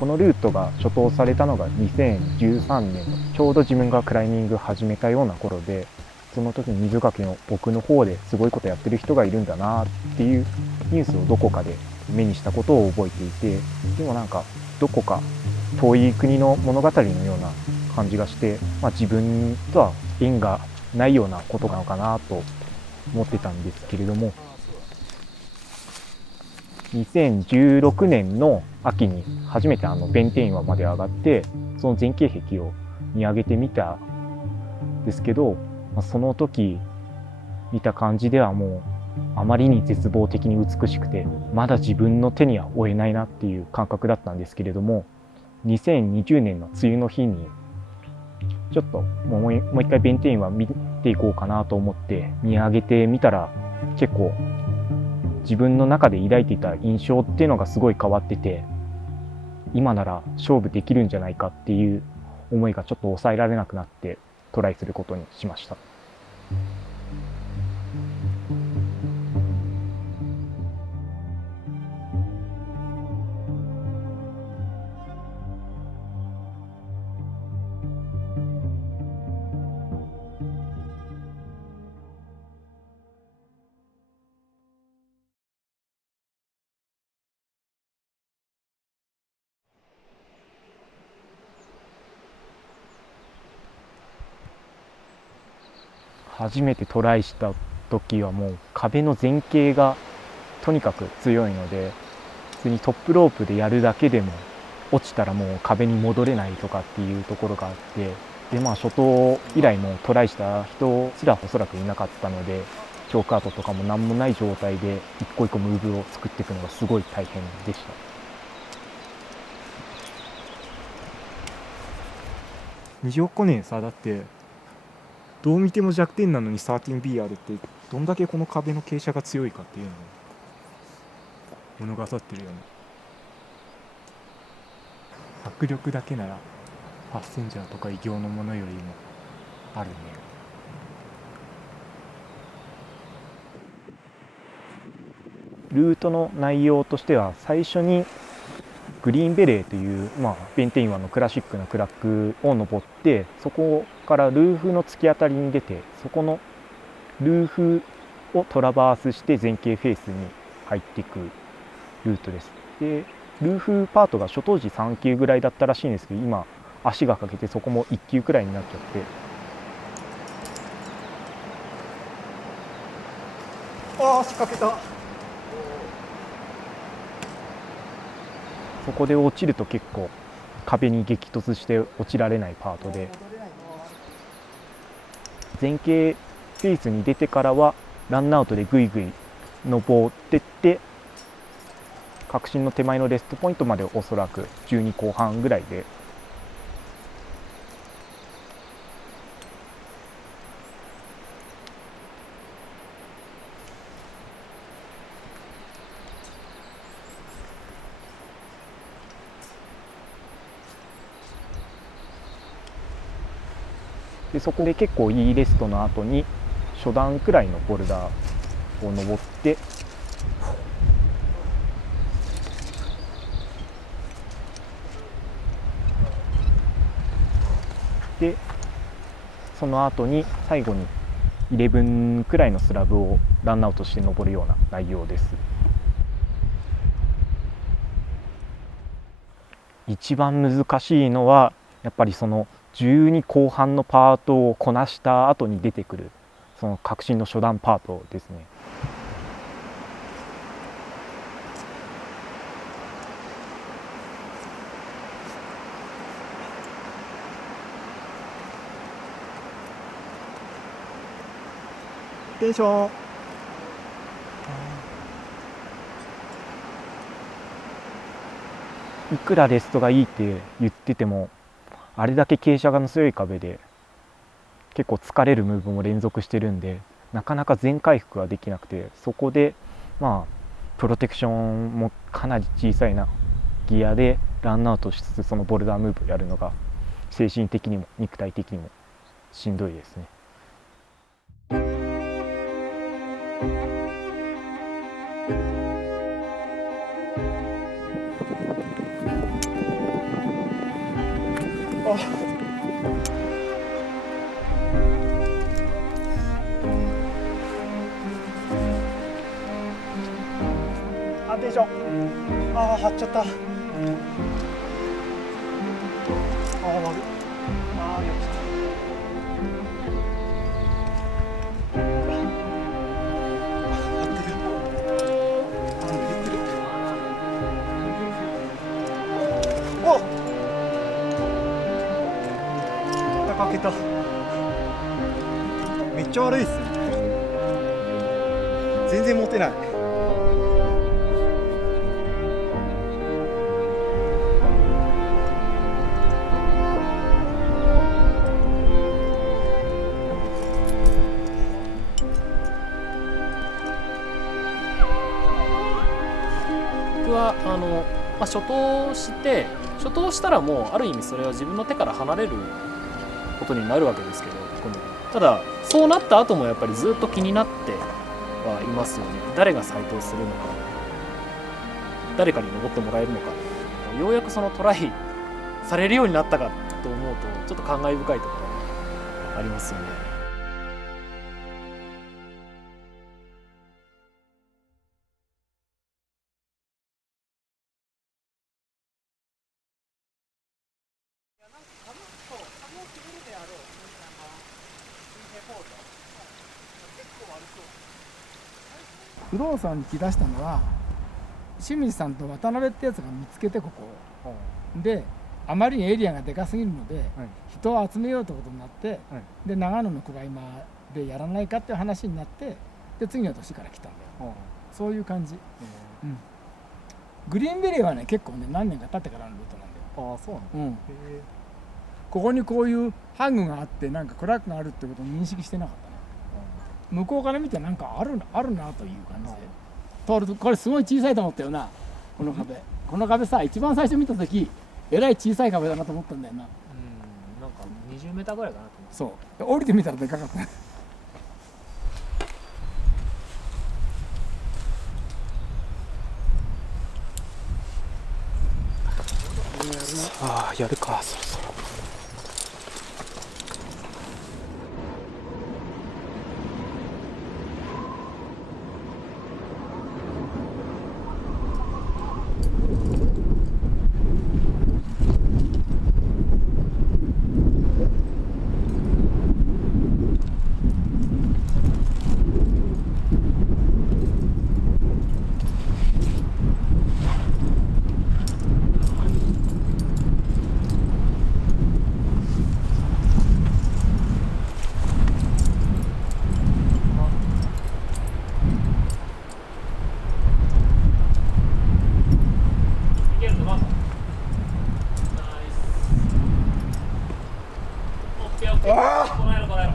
このルートが初頭されたのが2013年のちょうど自分がクライミング始めたような頃で、その時に水垣の奥の方ですごいことやってる人がいるんだなっていうニュースをどこかで目にしたことを覚えていて、でもなんかどこか遠い国の物語のような感じがして、自分とは縁がないようなことなのかなと思ってたんですけれども、2016年の秋に初めて弁天岩まで上がって、その前景壁を見上げてみたんですけど、その時見た感じではもうあまりに絶望的に美しくて、まだ自分の手には負えないなっていう感覚だったんですけれども、2020年の梅雨の日にちょっともう一回弁天岩見ていこうかなと思って見上げてみたら、結構自分の中で抱いていた印象っていうのがすごい変わってて、今なら勝負できるんじゃないかっていう思いがちょっと抑えられなくなってトライすることにしました。初めてトライした時はもう壁の前傾がとにかく強いので、普通にトップロープでやるだけでも落ちたらもう壁に戻れないとかっていうところがあって、で初頭以来もトライした人すらおそらくいなかったので、チョークアートとかも何もない状態で一個一個ムーブを作っていくのがすごい大変でした。20億年さ、だってどう見ても弱点なのに 13B あるって、どんだけこの壁の傾斜が強いかっていうのを物語ってるよね。迫力だけならパッセンジャーとか異形のものよりもあるね。ルートの内容としては、最初にグリーンベレーという、弁天岩のクラシックなクラックを登って、そこからルーフの突き当たりに出て、そこのルーフをトラバースして前傾フェースに入っていくルートです。でルーフパートが初当時3級ぐらいだったらしいんですけど、今足が欠けてそこも1級くらいになっちゃって、足かけた。そこで落ちると結構壁に激突して落ちられないパートで、前傾フェースに出てからはランアウトでぐいぐい登ってって、核心の手前のレストポイントまでおそらく12後半ぐらいで、そこで結構いいレストの後に初段くらいのボルダーを登って、でその後に最後に11くらいのスラブをランアウトして登るような内容です。一番難しいのはやっぱりその12後半のパートをこなした後に出てくるその革新の初段パートですね。テンション。いくらレストがいいって言ってても、あれだけ傾斜が強い壁で結構疲れるムーブも連続してるんで、なかなか全回復ができなくて、そこでプロテクションもかなり小さいなギアでランアウトしつつそのボルダームーブをやるのが精神的にも肉体的にもしんどいですね。テンション。ああ張っちゃった。ああ悪い。ああやっちゃった。張ってる。ああ減ってる。おっかけた。めっちゃ悪いっすね。全然持てない。僕は初投したらもうある意味それは自分の手から離れることになるわけですけど、ただそうなった後もやっぱりずっと気になってはいますよね。誰が再投するのか、誰かに登ってもらえるのか、ようやくそのトライされるようになったかと思うとちょっと感慨深いところがありますよね。不動産に来だしたのは清水さんと渡辺ってやつが見つけてここで、あまりにエリアがでかすぎるので、人を集めようということになって、で長野のクライマーでやらないかっていう話になって、で次の年から来たんだよ。そういう感じ。グリーンベリーはね結構ね何年か経ってからのルートなんだよ。ああそうなんだ。ここにこういうハングがあってなんかクラックがあるってことを認識してなかったね。向こうから見てなんかあるなという感じで通ると、これすごい小さいと思ったよな、この壁。この壁さ、一番最初見た時えらい小さい壁だなと思ったんだよな。なんか20メーターぐらいかなと思って。そう降りてみたらでかかったああやるかそろそろ。頑張れ頑張れ頑張れ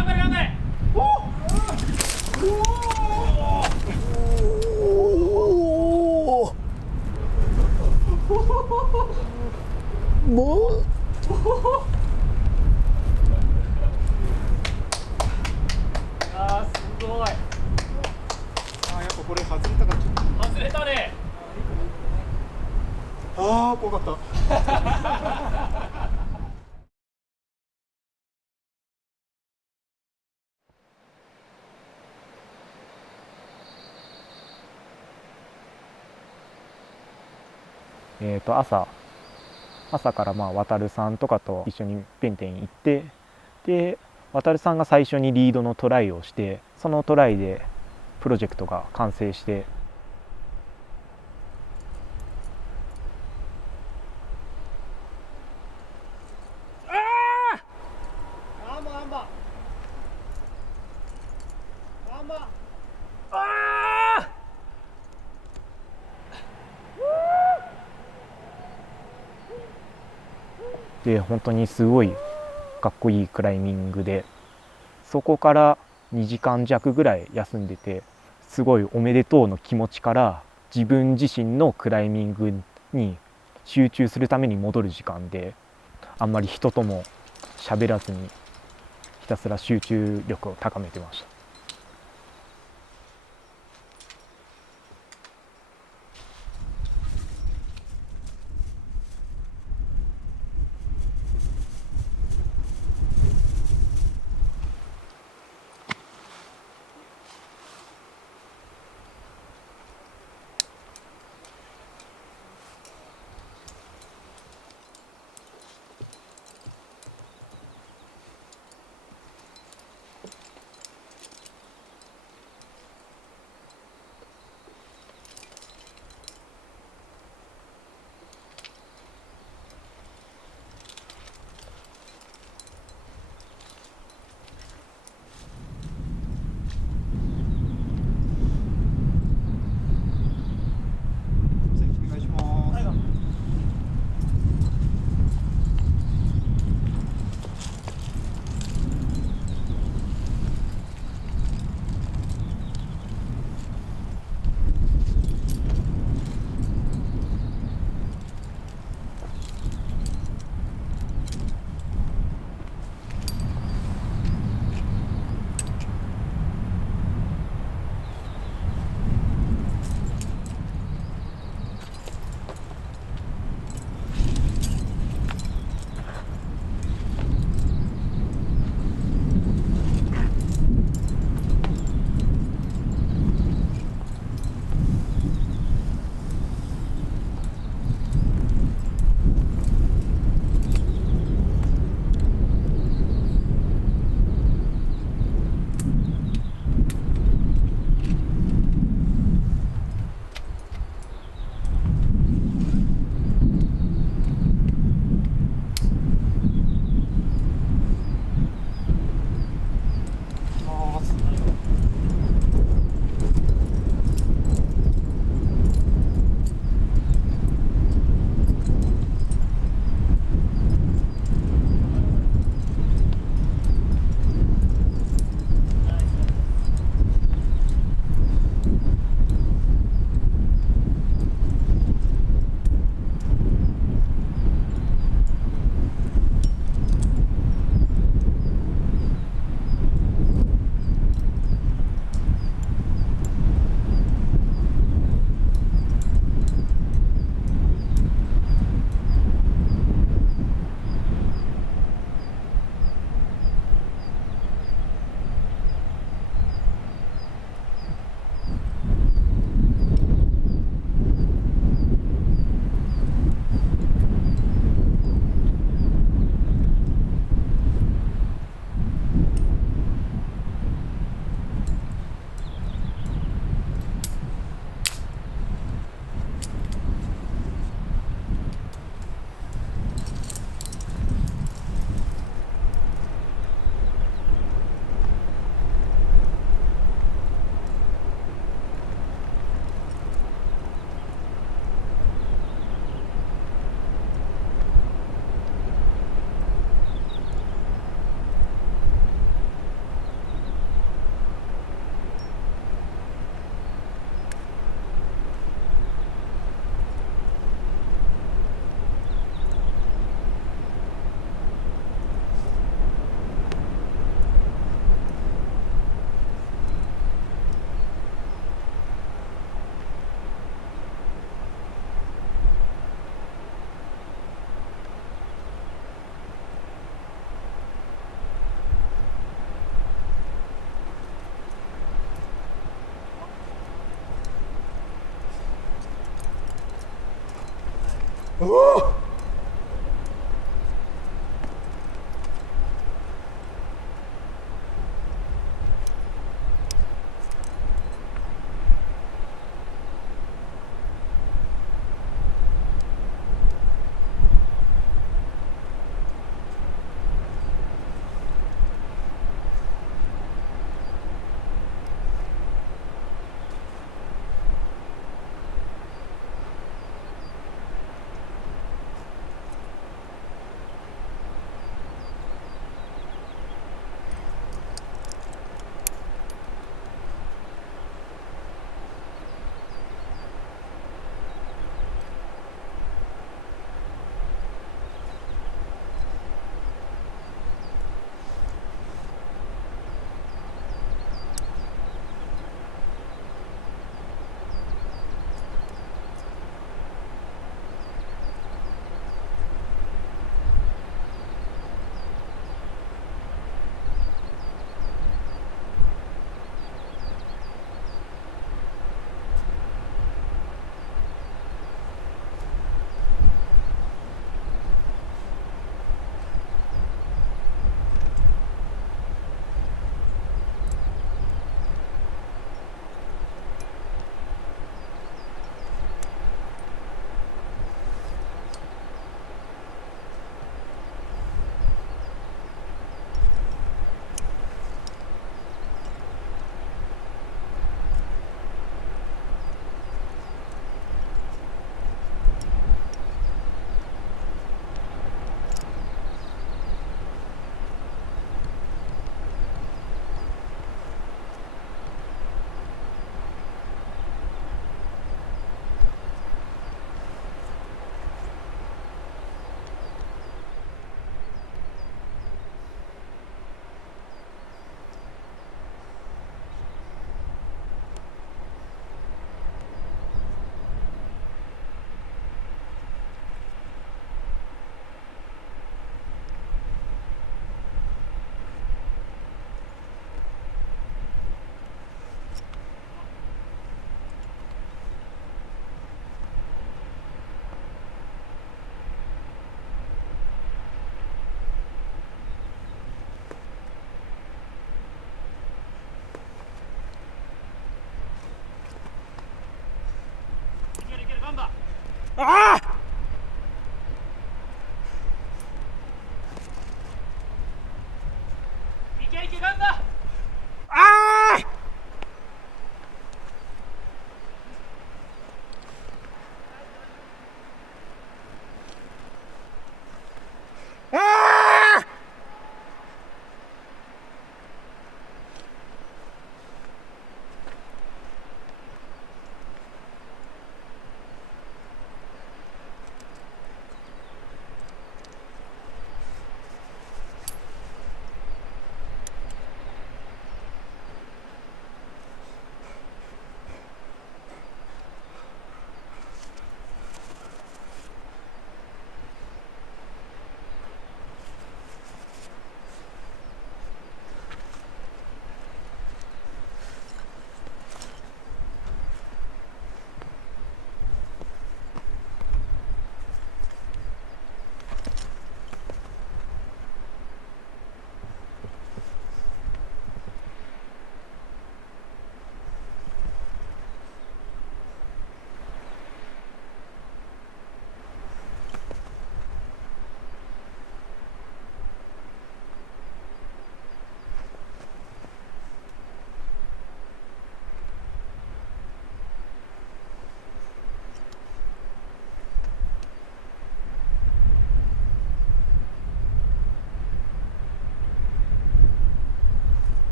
頑張れ頑張れ。あーすごい。あやっぱこれ外れたかった。外れたね。ああ怖かった。朝から渡さんとかと一緒に弁天行って、で渡さんが最初にリードのトライをして、そのトライでプロジェクトが完成して、で本当にすごいかっこいいクライミングで、そこから2時間弱ぐらい休んでて、すごいおめでとうの気持ちから自分自身のクライミングに集中するために戻る時間で、あんまり人とも喋らずにひたすら集中力を高めてました。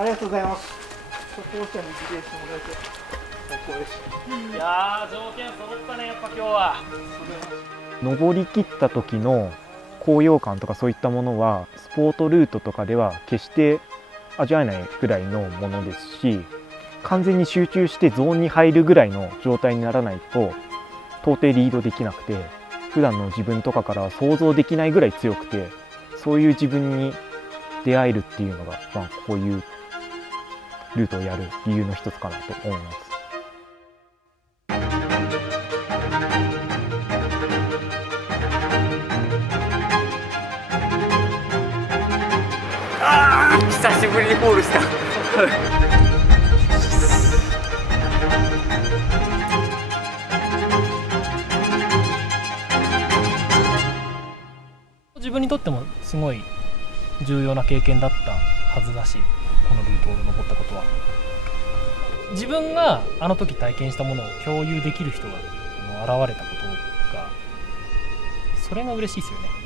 ありがとうございます。歩行者に自転してもらえて。いやー条件揃ったねやっぱ今日は。登り切った時の高揚感とかそういったものはスポートルートとかでは決して味わえないぐらいのものですし、完全に集中してゾーンに入るぐらいの状態にならないと到底リードできなくて、普段の自分とかからは想像できないぐらい強くて、そういう自分に出会えるっていうのが、こういうルートをやる理由の一つかなと思います。久しぶりにゴールした。自分にとってもすごい重要な経験だったはずだし、このルートを登ったことは自分があの時体験したものを共有できる人が現れたことが、それが嬉しいですよね。